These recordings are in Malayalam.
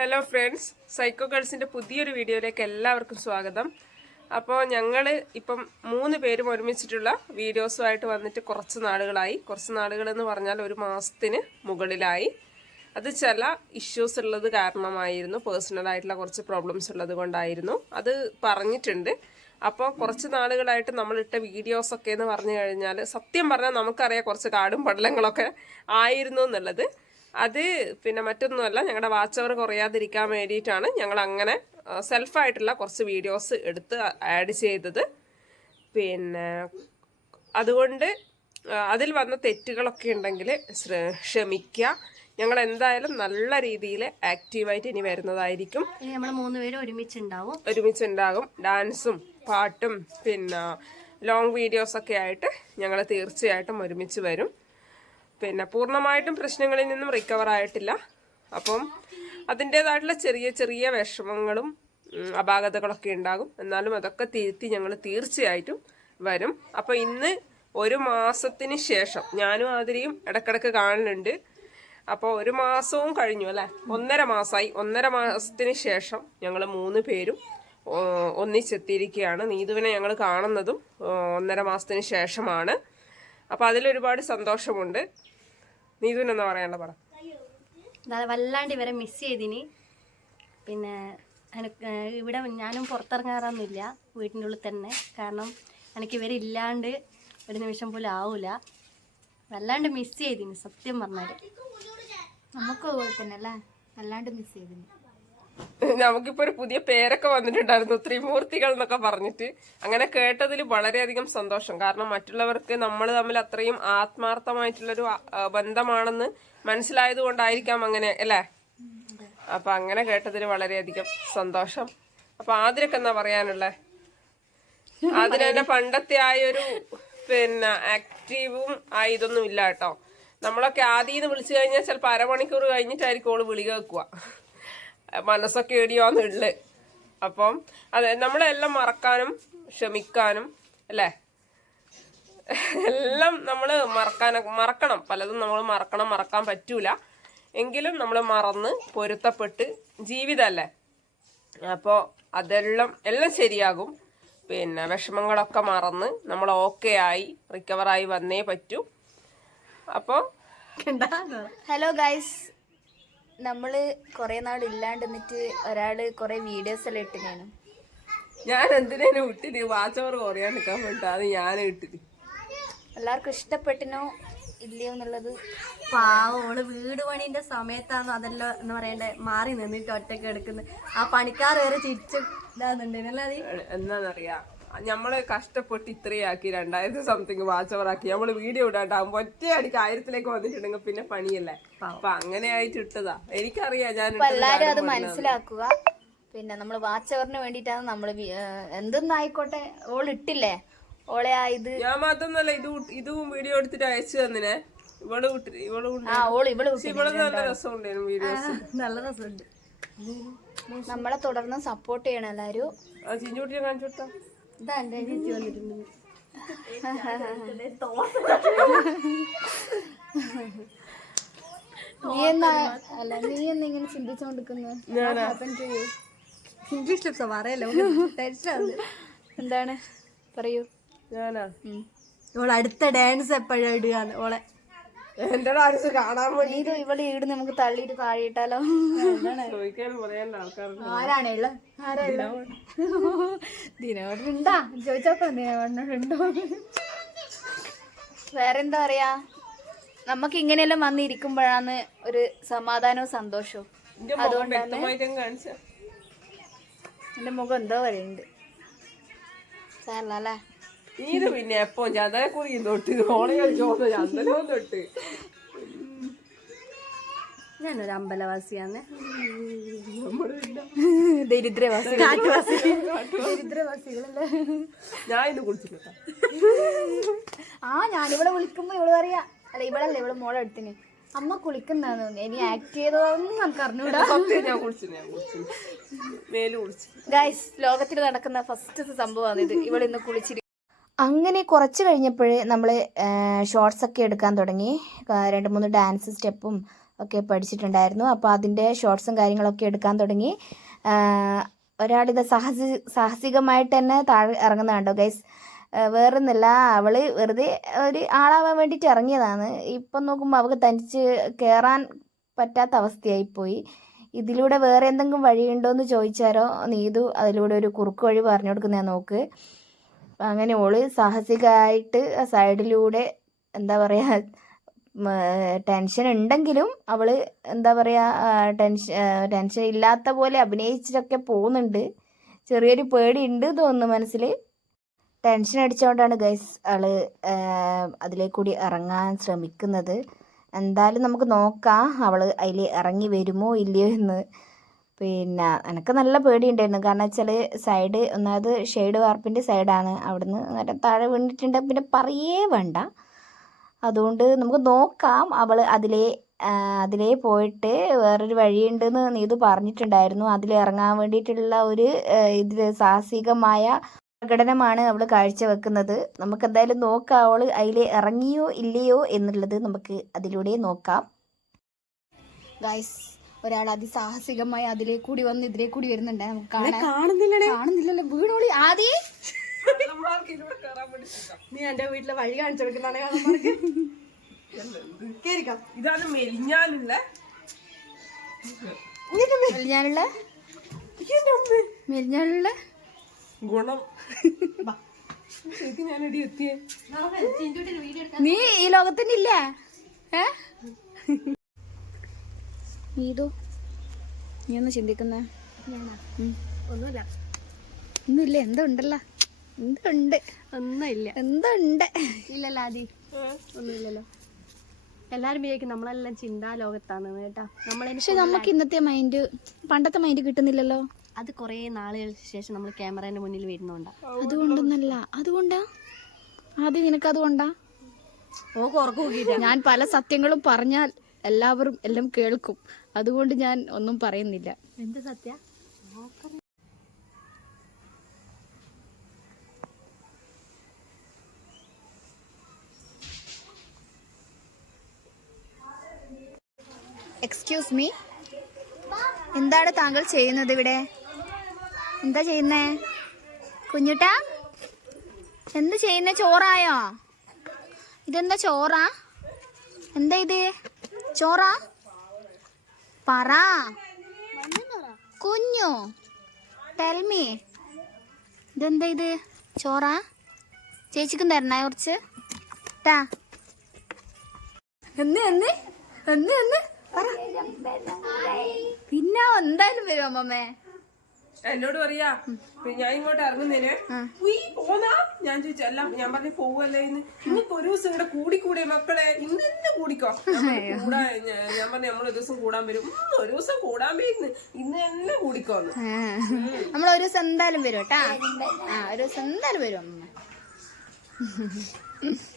ഹലോ ഫ്രണ്ട്സ് സൈക്കോ ഗേൾസിന്റെ പുതിയൊരു വീഡിയോയിലേക്ക് എല്ലാവർക്കും സ്വാഗതം. അപ്പോൾ ഞങ്ങൾ ഇപ്പം മൂന്ന് പേരും ഒരുമിച്ചിട്ടുള്ള വീഡിയോസുമായിട്ട് വന്നിട്ട് കുറച്ച് നാളുകളായി. കുറച്ച് നാളുകളെന്ന് പറഞ്ഞാൽ ഒരു മാസത്തിന് മുകളിലായി. അത് ചില ഇഷ്യൂസ് ഉള്ളത് കാരണമായിരുന്നു. പേഴ്സണലായിട്ടുള്ള കുറച്ച് പ്രോബ്ലംസ് ഉള്ളത് കൊണ്ടായിരുന്നു. അത് പറഞ്ഞിട്ടുണ്ട്. അപ്പോൾ കുറച്ച് നാളുകളായിട്ട് നമ്മളിട്ട വീഡിയോസൊക്കെ എന്ന് പറഞ്ഞു കഴിഞ്ഞാൽ സത്യം പറഞ്ഞാൽ നമുക്കറിയാം കുറച്ച് കാടും പടലങ്ങളൊക്കെ ആയിരുന്നു എന്നുള്ളത്. അത് പിന്നെ മറ്റൊന്നുമല്ല ഞങ്ങളുടെ വാച്ച് അവർ കുറയാതിരിക്കാൻ വേണ്ടിയിട്ടാണ് ഞങ്ങൾ അങ്ങനെ സെൽഫായിട്ടുള്ള കുറച്ച് വീഡിയോസ് എടുത്ത് ആഡ് ചെയ്തത്. പിന്നെ അതുകൊണ്ട് അതിൽ വന്ന തെറ്റുകളൊക്കെ ഉണ്ടെങ്കിൽ ക്ഷമിക്കുക ഞങ്ങൾ എന്തായാലും നല്ല രീതിയിൽ ആക്റ്റീവായിട്ട് ഇനി വരുന്നതായിരിക്കും. നമ്മൾ മൂന്ന് പേരും ഒരുമിച്ചുണ്ടാവും. ഒരുമിച്ചുണ്ടാകും. ഡാൻസും പാട്ടും പിന്നെ ലോങ് വീഡിയോസൊക്കെ ആയിട്ട് ഞങ്ങൾ തീർച്ചയായിട്ടും ഒരുമിച്ച് വരും. പിന്നെ പൂർണമായിട്ടും പ്രശ്നങ്ങളിൽ നിന്നും റിക്കവർ ആയിട്ടില്ല. അപ്പം അതിന്റേതായിട്ടുള്ള ചെറിയ ചെറിയ വിഷമങ്ങളും അപാകതകളൊക്കെ ഉണ്ടാകും. എന്നാലും അതൊക്കെ തിരുത്തി ഞങ്ങൾ തീർച്ചയായിട്ടും വരും. അപ്പോൾ ഇന്ന് ഒരു മാസത്തിന് ശേഷം ഞാനും ആതിരിയും ഇടക്കിടക്ക് കാണുന്നുണ്ട് അപ്പോൾ ഒരു മാസവും കഴിഞ്ഞു അല്ലേ? ഒന്നര മാസമായി ഒന്നര മാസത്തിന് ശേഷം ഞങ്ങൾ മൂന്ന് പേരും ഒന്നിച്ചെത്തിയിരിക്കുകയാണ്. നീതുവിനെ ഞങ്ങൾ കാണുന്നതും ഒന്നര മാസത്തിന് ശേഷമാണ്. അപ്പോൾ അതിലൊരുപാട് സന്തോഷമുണ്ട്. നീതുവിനെന്താ പറയാനുള്ള പറ. വല്ലാണ്ട് ഇവരെ മിസ് ചെയ്തിനി. പിന്നെ എനിക്ക് ഇവിടെ ഞാനും പുറത്തിറങ്ങാറൊന്നുമില്ല വീട്ടിന്റെ ഉള്ളിൽ തന്നെ. കാരണം എനിക്ക് ഇവരില്ലാണ്ട് ഒരു നിമിഷം പോലും ആവൂല. വല്ലാണ്ട് മിസ് ചെയ്തിന് സത്യം പറഞ്ഞാൽ നമുക്ക് അതുപോലെ തന്നെ അല്ലേ വല്ലാണ്ട് മിസ് ചെയ്തിന്. നമുക്കിപ്പോൾ ഒരു പുതിയ പേരൊക്കെ വന്നിട്ടുണ്ടായിരുന്നു ത്രിമൂർത്തികൾ എന്നൊക്കെ പറഞ്ഞിട്ട്. അങ്ങനെ കേട്ടതിൽ വളരെയധികം സന്തോഷം. കാരണം മറ്റുള്ളവർക്ക് നമ്മൾ തമ്മിൽ അത്രയും ആത്മാർത്ഥമായിട്ടുള്ളൊരു ബന്ധമാണെന്ന് മനസ്സിലായത് കൊണ്ടായിരിക്കാം അങ്ങനെ അല്ലേ? അപ്പൊ അങ്ങനെ കേട്ടതിൽ വളരെയധികം സന്തോഷം. അപ്പൊ ആതിരക്ക് എന്നാ പറയാനുള്ളേ? ആതിരന്റെ പണ്ടത്തെ ആയൊരു പിന്നെ ആക്റ്റീവും ആയതൊന്നും ഇതൊന്നും ഇല്ല കേട്ടോ. നമ്മളൊക്കെ ആദ്യം വിളിച്ചു കഴിഞ്ഞാൽ ചിലപ്പോൾ അരമണിക്കൂർ കഴിഞ്ഞിട്ടായിരിക്കും ഓൾ വിളി കേൾക്കുക മനസ്സൊക്കെ എടിയോന്നുള്ളു അപ്പം അതെ നമ്മളെല്ലാം മറക്കാനും ക്ഷമിക്കാനും അല്ലേ? എല്ലാം നമ്മൾ മറക്കാന മറക്കണം. പലതും നമ്മൾ മറക്കണം മറക്കാൻ പറ്റൂല. എങ്കിലും നമ്മൾ മറന്ന് പൊരുത്തപ്പെട്ട് ജീവിതമല്ലേ അപ്പോൾ അതെല്ലാം എല്ലാം ശരിയാകും. പിന്നെ വിഷമങ്ങളൊക്കെ മറന്ന് നമ്മൾ ഓക്കെ ആയി റിക്കവറായി വന്നേ പറ്റൂ. അപ്പോൾ ഹലോ ഗൈസ് നമ്മൾ കുറെ നാൾ ഇല്ലാണ്ട് നിന്നിട്ട് ഒരാൾ കുറെ വീഡിയോസ് എല്ലാം ഇട്ടിനേനു. ഞാൻ എന്തിനു ഇട്ടിന് വാച്ചവർ കുറയാൻ നിൽക്കാൻ വേണ്ടി അത് ഞാൻ ഇട്ടിന്. എല്ലാവർക്കും ഇഷ്ടപ്പെട്ടിനോ ഇല്ലയോ എന്നുള്ളത്? പാവം ഓൾ വീട് പണിന്റെ സമയത്താണോ അതെല്ലാം എന്ന് പറയണ്ടേ? മാറി നിന്നിട്ട് ഒറ്റയ്ക്ക് എടുക്കുന്നത് ആ പണിക്കാർ വരെ ചിരിച്ച് ഇതാകുന്നുണ്ടല്ലേ അത് എന്താണെന്നറിയാം നമ്മൾ കഷ്ടപ്പെട്ട് ഇത്രയാക്കി രണ്ടായിരത്തി സംതിങ് വാച്ചവറാക്കി. നമ്മൾ വീഡിയോ ഇടാണ്ടാകുമ്പോ ഒറ്റയടിക്ക് ആയിരത്തിലേക്ക് വന്നിട്ടുണ്ടെങ്കിൽ പിന്നെ പണിയല്ലേ? അപ്പൊ അങ്ങനെ ആയിട്ട് ഇട്ടതാ. എനിക്കറിയാം ഞാൻ എല്ലാരും അത് മനസ്സിലാക്കുക. പിന്നെ നമ്മൾ വാച്ച് അവറിന് വേണ്ടിയിട്ടാണ് നമ്മൾ എന്തെന്നായിക്കോട്ടെ ഓൾ ഇട്ടില്ലേ? ഓളെ ആ ഇത് ഞാൻ മാത്രമല്ല ഇത് ഇതും വീഡിയോ എടുത്തിട്ട് അയച്ചു തന്നിനെ. ഇവൾ ഇവൾ ഇവൾ നല്ല രസമുണ്ടായിരുന്നു വീഡിയോസ് നല്ല രസമുണ്ട്. നമ്മളെ തുടർന്ന് സപ്പോർട്ട് ചെയ്യണം എല്ലാരും. ആ ചിഞ്ചുട്ടിയെ കാണിച്ചു കൊടുത്താ? ഇതാ എന്റെ ചേച്ചി വന്നിട്ടുണ്ട്. നീ എന്നാ അല്ല നീ എന്നാ ഇങ്ങനെ ചിന്തിച്ചോണ്ടിരിക്കുന്നത് പറയല്ലോ? എന്താണ്? പറയൂ. ഞാനാ? ഓളെ അടുത്ത ഡാൻസ് എപ്പോഴാണ് ഇടുകയാണ് ഓളെ എന്റെ ഡാൻസ് കാണാൻ വേണ്ടി. ഇത് ഇവിടെ നമുക്ക് തള്ളിയിട്ട് ചോദിക്കാൻ ആൾക്കാരുണ്ട്. ആരാണുള്ള ആരാള്ള ദിനോടുണ്ടാ ചോദിച്ചോക്കോ ദിനോടുണ്ടോ വേറെന്താ പറയാ? നമുക്ക് ഇങ്ങനെയെല്ലാം വന്നിരിക്കുമ്പോഴാണ് ഒരു സമാധാനവും സന്തോഷവും. അതുകൊണ്ടാണ് എന്റെ മുഖം എന്തോ പറയുന്നുണ്ട്. സാറല്ല അല്ലേ? ഇത് പിന്നെ എപ്പോ? ചന്ദനെ കുറിയും തൊട്ട്. ഓളെ കളിച്ചോന്ന് ചന്ദനവും തൊട്ട്. ഞാനൊരു അമ്പലവാസിയാണ് ദരിദ്രവാസി ഞാൻ ഇത് കുളിച്ചില്ല ആ ഞാനിവിടെ വിളിക്കുമ്പോ ഇവൾ പറയാ അല്ല ഇവളല്ല? ഇവൾ മോളെ എടുത്തിന് അമ്മ കുളിക്കുന്നതാന്ന് തോന്നി ഇനി ആക്ട് ചെയ്തതൊന്നും നമുക്ക് അറിഞ്ഞൂടാ. ഗൈസ് ലോകത്തിൽ നടക്കുന്ന ഫസ്റ്റ് സംഭവമാണ് ഇത് ഇവളിന്ന് ഇന്ന് കുളിച്ചിരി അങ്ങനെ കുറച്ച് കഴിഞ്ഞപ്പോഴേ നമ്മൾ ഷോർട്സ് ഒക്കെ എടുക്കാൻ തുടങ്ങി. രണ്ട് മൂന്ന് ഡാൻസ് സ്റ്റെപ്പും ഒക്കെ പഠിച്ചിട്ടുണ്ടായിരുന്നു. അപ്പോൾ അതിന്റെ ഷോർട്സും കാര്യങ്ങളൊക്കെ എടുക്കാൻ തുടങ്ങി. ഒരാളിത് സാഹസി സാഹസികമായിട്ട് തന്നെ താഴെ ഇറങ്ങുന്ന കണ്ടോ ഗൈസ് വേറൊന്നുമില്ല അവൾ വെറുതെ ഒരു ആളാവാൻ വേണ്ടിയിട്ട് ഇറങ്ങിയതാണ്. ഇപ്പം നോക്കുമ്പോൾ അവൾക്ക് തനിച്ച് കയറാൻ പറ്റാത്ത അവസ്ഥയായിപ്പോയി. ഇതിലൂടെ വേറെ എന്തെങ്കിലും വഴിയുണ്ടോ എന്ന് ചോദിച്ചാരോ നീതു അതിലൂടെ ഒരു കുറുക്ക് വഴി പറഞ്ഞു കൊടുക്കുന്ന നോക്ക്. അപ്പം അങ്ങനെ ഓൾ സാഹസികമായിട്ട് സൈഡിലൂടെ എന്താ പറയുക ടെൻഷൻ ഉണ്ടെങ്കിലും അവൾ എന്താ പറയുക ടെൻഷൻ ടെൻഷൻ ഇല്ലാത്ത പോലെ അഭിനയിച്ചിട്ടൊക്കെ പോകുന്നുണ്ട്. ചെറിയൊരു പേടി ഉണ്ട് തോന്നുന്നു മനസ്സിൽ ടെൻഷൻ അടിച്ചുകൊണ്ടാണ് ഗൈസ് ആൾ അതിലേ കൂടി ഇറങ്ങാൻ ശ്രമിക്കുന്നത്. എന്തായാലും നമുക്ക് നോക്കാം അവൾ അതിൽ ഇറങ്ങി വരുമോ ഇല്ലയോ എന്ന്. പിന്നെ എനിക്ക് നല്ല പേടിയുണ്ടായിരുന്നു. കാരണം വെച്ചാൽ സൈഡ് ഒന്നാമത് ഷെയ്ഡ് വാർപ്പിന്റെ സൈഡാണ് അവിടുന്ന് നേരെ താഴെ വീണിട്ടുണ്ട്. പിന്നെ പറയേ വേണ്ട. അതുകൊണ്ട് നമുക്ക് നോക്കാം. അവൾ അതിലേ അതിലേ പോയിട്ട് വേറൊരു വഴിയുണ്ടെന്ന് നീതു പറഞ്ഞിട്ടുണ്ടായിരുന്നു. അതിൽ ഇറങ്ങാൻ വേണ്ടിയിട്ടുള്ള ഒരു ഇതിൽ സാഹസികമായ പ്രകടനമാണ് അവൾ കാഴ്ചവെക്കുന്നത്. നമുക്ക് എന്തായാലും നോക്കാം അവൾ അതിൽ ഇറങ്ങിയോ ഇല്ലയോ എന്നുള്ളത് നമുക്ക് അതിലൂടെ നോക്കാം. ഗൈസ് ഒരാൾ അതിസാഹസികമായി അതിലേ കൂടി വന്ന് ഇതിലേ കൂടി വരുന്നുണ്ട്. നമുക്ക് കാണുന്നില്ലടേ. കാണുന്നില്ലല്ലോ. വീണോളി ആദ്യ നീ എന്റെ വീട്ടിലെ വഴി കാണിച്ചു കൊടുക്കുന്നതാണ് ഇതാണ് മെലിഞ്ഞാലുള്ള മെലിഞ്ഞാലുള്ള? മെലിഞ്ഞാലുള്ള? ഗുണം. ശരിക്കും ഞാനടി എത്തിയേ. നീ ഈ ലോകത്തിന്റെ ഇല്ലേ ഏ? നീതോ നീ ഒന്ന് ചിന്തിക്കുന്നേ. ഒന്നുമില്ല. ഒന്നുമില്ല എന്തോ ഉണ്ടല്ലോ. എന്തുണ്ട് ഒന്നുമില്ല. എന്തുണ്ട് ഇല്ലല്ലോ ആദി. ഒന്നുമില്ലല്ലോ. എല്ലാരും വിചാരിക്കും നമ്മളെല്ലാം ചിന്താ ലോകത്താണ് കേട്ടാ. നമ്മളെ പക്ഷെ നമുക്ക് ഇന്നത്തെ മൈൻഡ് പണ്ടത്തെ മൈൻഡ് കിട്ടുന്നില്ലല്ലോ. അത് കുറേ നാളുകൾക്ക് ശേഷം നമ്മൾ ക്യാമറേന്റെ മുന്നിൽ വരുന്നുണ്ടാ. അതുകൊണ്ടൊന്നല്ല. അതുകൊണ്ടാ? ആദ്യം നിനക്ക് അതുകൊണ്ടാ? ഓ കുറക്ക് നോക്കിട്ടാ ഞാൻ പല സത്യങ്ങളും പറഞ്ഞാൽ എല്ലാവരും എല്ലാം കേൾക്കും. അതുകൊണ്ട് ഞാൻ ഒന്നും പറയുന്നില്ല. എന്ത് സത്യ? എക്സ്ക്യൂസ് മീ എന്താണ് താങ്കൾ ചെയ്യുന്നത് ഇവിടെ? എന്താ ചെയ്യുന്നേ? കുഞ്ഞുട്ട എന്ത് ചെയ്യുന്നേ? ചോറായോ? ഇതെന്താ ചോറാ? എന്താ ഇത്? ചോറാ? പറ. കുഞ്ഞു. ടെൽമി ഇതെന്താ ഇത്? ചോറാ? ചേച്ചിക്കും തരണേ കുറച്ച്? ടാ എന്ന് എന്ന് എന്ന് എന്ന്. പറ. പിന്നെ എന്തായാലും വരും അമ്മമ്മേ. എന്നോട് പറയാ ഞാൻ ഇങ്ങോട്ട് ഇറങ്ങുന്നതിന് ഉയ് പോന്നാ? ഞാൻ ചോദിച്ചു അല്ല ഞാൻ പറഞ്ഞു പോവല്ലേ ഇന്ന് ഇന്നിപ്പോ ഒരു ദിവസം ഇവിടെ കൂടിക്കൂടെ മക്കളെ ഇന്ന് തന്നെ കൂടിക്കോ. കൂടാ ഞാൻ ഞാൻ പറഞ്ഞു നമ്മൾ ഒരു ദിവസം കൂടാൻ വരും. ഒരു ദിവസം കൂടാൻ വരുന്നു ഇന്ന് തന്നെ കൂടിക്കോന്ന്. നമ്മൾ ഒരു ദിവസം എന്തായാലും വരും കേട്ടാ. ആ ഒരു ദിവസം എന്തായാലും വരും അമ്മ.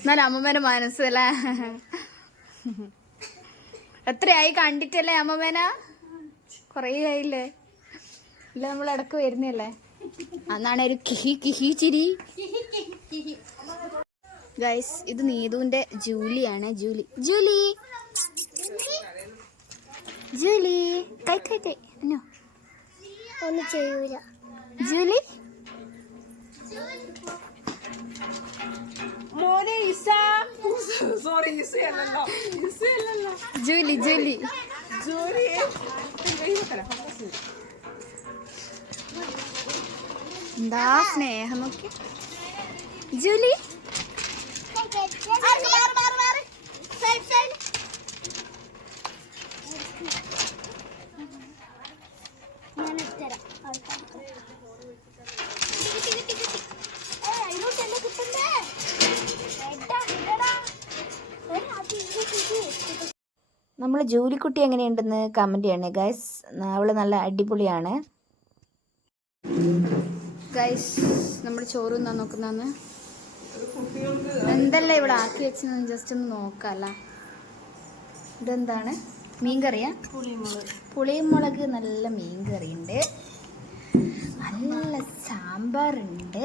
എന്നാലും അമ്മമ്മേന്റെ മനസ്സല്ലേ എത്രയായി കണ്ടിട്ടല്ലേ അമ്മമ്മേന? കൊറേ ആയില്ലേ? ഇല്ല നമ്മൾ ഇടയ്ക്ക് വരുന്നല്ലേ അന്നാണ് ഒരു കിഹി കിഹി ചിരി. ഗൈസ് ഇത് നീതുവിന്റെ ജൂലിയാണ്. ജൂലി. ജൂലി. ജൂലി. കൈ കൈ കൈ. ഒന്നും ചെയ്യൂല. ജൂലി. മോനെ ഇസ സോറി ഇസ അല്ലല്ലോ. ജൂലി ജൂലി ജൂലി. ജോലി. എന്താ സ്നേഹം നോക്കി ജൂലി നമ്മൾ ജൂലിക്കുട്ടി എങ്ങനെയുണ്ടെന്ന് കമന്റ് ചെയ്യണേ ഗൈസ് അവൾ നല്ല അടിപൊളിയാണ്. ഗൈസ് നമ്മൾ ചോറ് തിന്നാൻ നോക്കുന്നന്ന് എന്തല്ല ഇവിടെ ആക്കി വെച്ചെന്ന് ജസ്റ്റ് ഒന്ന് നോക്കാല്ല ഇതെന്താണ്? മീൻകറിയാ? പുളിമുളക്. നല്ല മീൻകറിയുണ്ട്. നല്ല സാമ്പാറുണ്ട്.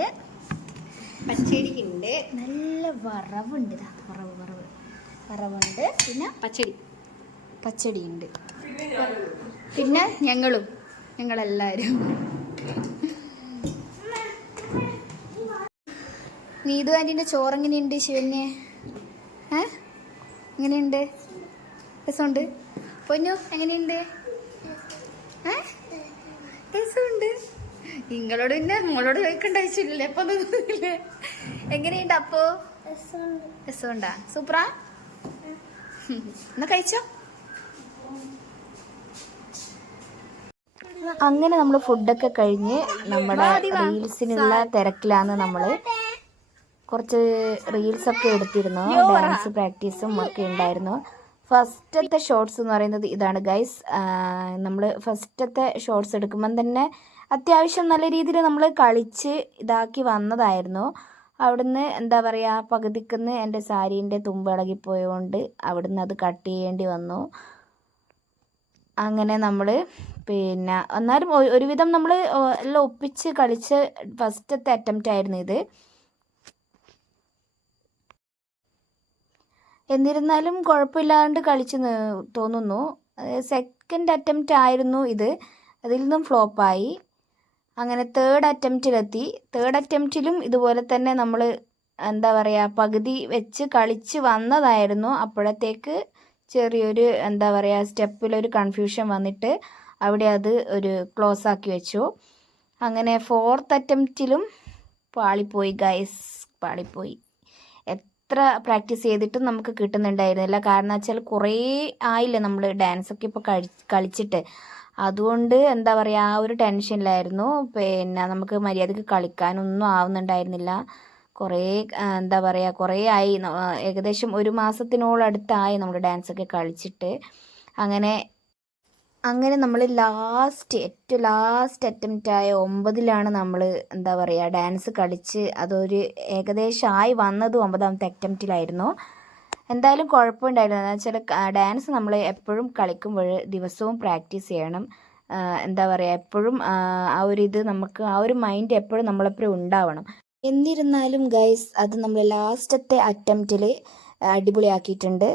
പച്ചടി ഉണ്ട് നല്ല വറവുണ്ട്. വറവ് വറവ്. വറവുണ്ട്. പിന്നെ പച്ചടി. പച്ചടിയുണ്ട്. പിന്നെ ഞങ്ങളും. ഞങ്ങളെല്ലാവരും നീതു ആന്റീന്റെ ചോറെങ്ങനെയുണ്ട് ശിവന്യെ? ഏ? എങ്ങനെയുണ്ട്? രസമുണ്ട്? പൊന്നു എങ്ങനെയുണ്ട്? ഏ? രസമുണ്ട്. നിങ്ങളോട് പിന്നെ മോളോട് ചോദിക്കേണ്ട ആവശ്യമില്ലല്ലേ. അപ്പൊ തോന്നുന്നില്ലേ എങ്ങനെയുണ്ട് അപ്പോ? രസമുണ്ടാ. സൂപ്പറാ എന്നാ കഴിച്ചോ? അങ്ങനെ നമ്മൾ ഫുഡൊക്കെ കഴിഞ്ഞ് നമ്മുടെ റീൽസിനുള്ള തിരക്കിലാണ് നമ്മൾ കുറച്ച് റീൽസൊക്കെ എടുത്തിരുന്നു. ഡാൻസ് പ്രാക്ടീസും ഒക്കെ ഉണ്ടായിരുന്നു. ഫസ്റ്റത്തെ ഷോർട്സ് എന്ന് പറയുന്നത് ഇതാണ് ഗൈസ്. നമ്മൾ ഫസ്റ്റത്തെ ഷോർട്സ് എടുക്കുമ്പം തന്നെ അത്യാവശ്യം നല്ല രീതിയിൽ നമ്മൾ കളിച്ച് ഇതാക്കി വന്നതായിരുന്നു. അവിടുന്ന് എന്താ പറയുക പകുതിക്കുന്ന് എന്റെ സാരീന്റെ തുമ്പ് ഇളകിപ്പോയതുകൊണ്ട് അവിടുന്ന് അത് കട്ട് ചെയ്യേണ്ടി വന്നു. അങ്ങനെ നമ്മൾ പിന്നെ എന്നാലും ഒരുവിധം നമ്മൾ എല്ലാം ഒപ്പിച്ച് കളിച്ച് ഫസ്റ്റത്തെ അറ്റംപ്റ്റ് ആയിരുന്നു ഇത്. എന്നിരുന്നാലും കുഴപ്പമില്ലാണ്ട് കളിച്ച് തോന്നുന്നു. സെക്കൻഡ് അറ്റംപ്റ്റ് ആയിരുന്നു ഇത്. അതിൽ നിന്നും ഫ്ലോപ്പായി അങ്ങനെ തേർഡ് അറ്റംപ്റ്റിലെത്തി തേർഡ് അറ്റംപ്റ്റിലും ഇതുപോലെ തന്നെ നമ്മൾ എന്താ പറയുക പകുതി വെച്ച് കളിച്ച് വന്നതായിരുന്നു. അപ്പോഴത്തേക്ക് ചെറിയൊരു എന്താ പറയുക സ്റ്റെപ്പിലൊരു കൺഫ്യൂഷൻ വന്നിട്ട് അവിടെ അത് ഒരു ക്ലോസ് ആക്കി വെച്ചു. അങ്ങനെ ഫോർത്ത് അറ്റംപ്റ്റിലും പാളിപ്പോയി ഗൈസ്. പാളിപ്പോയി. എത്ര പ്രാക്ടീസ് ചെയ്തിട്ടും നമുക്ക് കിട്ടുന്നുണ്ടായിരുന്നില്ല. കാരണം വെച്ചാൽ കുറേ ആയില്ല നമ്മൾ ഡാൻസൊക്കെ ഇപ്പോൾ കഴി കളിച്ചിട്ട്. അതുകൊണ്ട് എന്താ പറയുക ആ ഒരു ടെൻഷനിലായിരുന്നു. പിന്നെ നമുക്ക് മര്യാദയ്ക്ക് കളിക്കാനൊന്നും ആവുന്നുണ്ടായിരുന്നില്ല. കുറേ എന്താ പറയുക കുറേ ആയി. ഏകദേശം ഒരു മാസത്തിനോടടുത്തായി നമ്മൾ ഡാൻസൊക്കെ കളിച്ചിട്ട്. അങ്ങനെ അങ്ങനെ നമ്മൾ ലാസ്റ്റ് ഏറ്റവും ലാസ്റ്റ് അറ്റംപ്റ്റ് ആയ ഒമ്പതിലാണ് നമ്മൾ എന്താ പറയുക ഡാൻസ് കളിച്ച് അതൊരു ഏകദേശം ആയി വന്നത് ഒമ്പതാമത്തെ അറ്റംപ്റ്റിലായിരുന്നു എന്തായാലും കുഴപ്പമുണ്ടായിരുന്നു എന്ന് വെച്ചാൽ ഡാൻസ് നമ്മൾ എപ്പോഴും കളിക്കുമ്പോൾ ദിവസവും പ്രാക്ടീസ് ചെയ്യണം. എന്താ പറയുക എപ്പോഴും ആ ഒരു ഇത് നമുക്ക് ആ ഒരു മൈൻഡ് എപ്പോഴും നമ്മളെപ്പോഴും ഉണ്ടാവണം. എന്നിരുന്നാലും ഗൈസ് അത് നമ്മൾ ലാസ്റ്റത്തെ അറ്റംപ്റ്റിൽ അടിപൊളിയാക്കിയിട്ടുണ്ട്.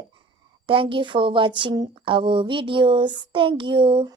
Thank you for watching our videos thank you